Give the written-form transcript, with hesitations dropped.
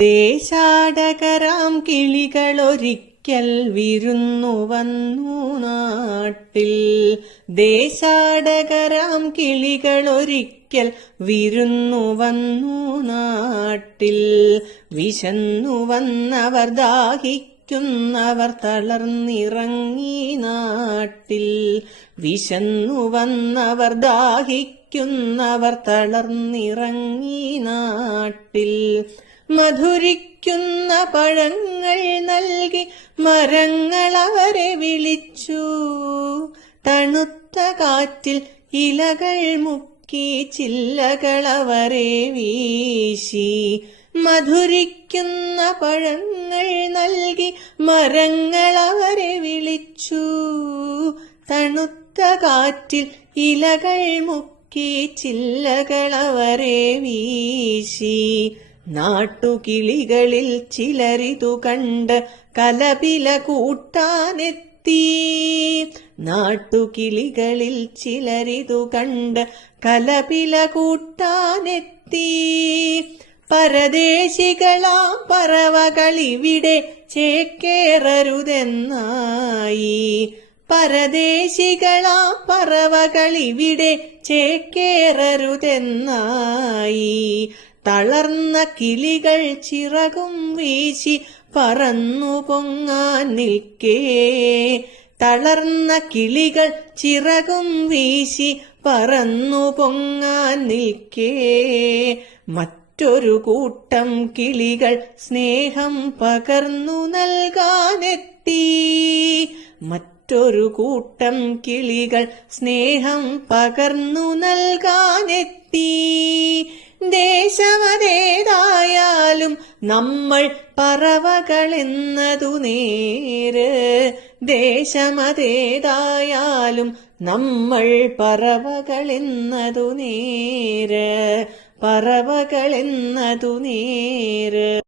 ദേശാടകരാം കിളികളൊരിക്കൽ വിരുന്നു വന്നു നാട്ടിൽ. ദേശാടകരാം കിളികളൊരിക്കൽ വിരുന്നു വന്നു നാട്ടിൽ. വിശന്നു വന്നവർ ദാഹിക്കുന്നവർ തളർന്നിറങ്ങി നാട്ടിൽ. വിശന്നു വന്നവർ ദാഹിക്കുന്നവർ തളർന്നിറങ്ങി നാട്ടിൽ. മധുരിക്കുന്ന പഴങ്ങൾ നൽകി മരങ്ങൾ അവരെ വിളിച്ചു. തണുത്ത കാറ്റിൽ ഇലകൾ മുക്കി ചില്ലകൾ അവരെ വീശി. മധുരിക്കുന്ന പഴങ്ങൾ നൽകി മരങ്ങൾ അവരെ വിളിച്ചു. തണുത്ത കാറ്റിൽ ഇലകൾ മുക്കി ചില്ലകൾ അവരെ വീശി. നാട്ടുകിളികളിൽ ചിലരിതു കണ്ട് കലപില കൂട്ടാനെത്തി. നാട്ടുകിളികളിൽ ചിലരിതു കണ്ട് കലപില കൂട്ടാനെത്തി. പരദേശികളാം പറവകളിവിടെ ചേക്കേറരുതെന്നായി. പരദേശികളാം പറവകളിവിടെ ചേക്കേറരുതെന്നായി. തളർന്ന കിളികൾ ചിറകും വീശി പറന്നു പൊങ്ങാൻ നിൽക്കേ. തളർന്ന കിളികൾ ചിറകും വീശി പറന്നു പൊങ്ങാൻ നിൽക്കേ. മറ്റൊരു കൂട്ടം കിളികൾ സ്നേഹം പകർന്നു നൽകാനെത്തി. മറ്റൊരു കൂട്ടം കിളികൾ സ്നേഹം പകർന്നു നൽകാനെത്തി. ദേശമതേതായാലും നമ്മൾ പറവകളെന്നതു നേര്. ദേശമതേതായാലും നമ്മൾ പറവകളെന്നതു നേര്. പറവകളെന്നതു നേര്.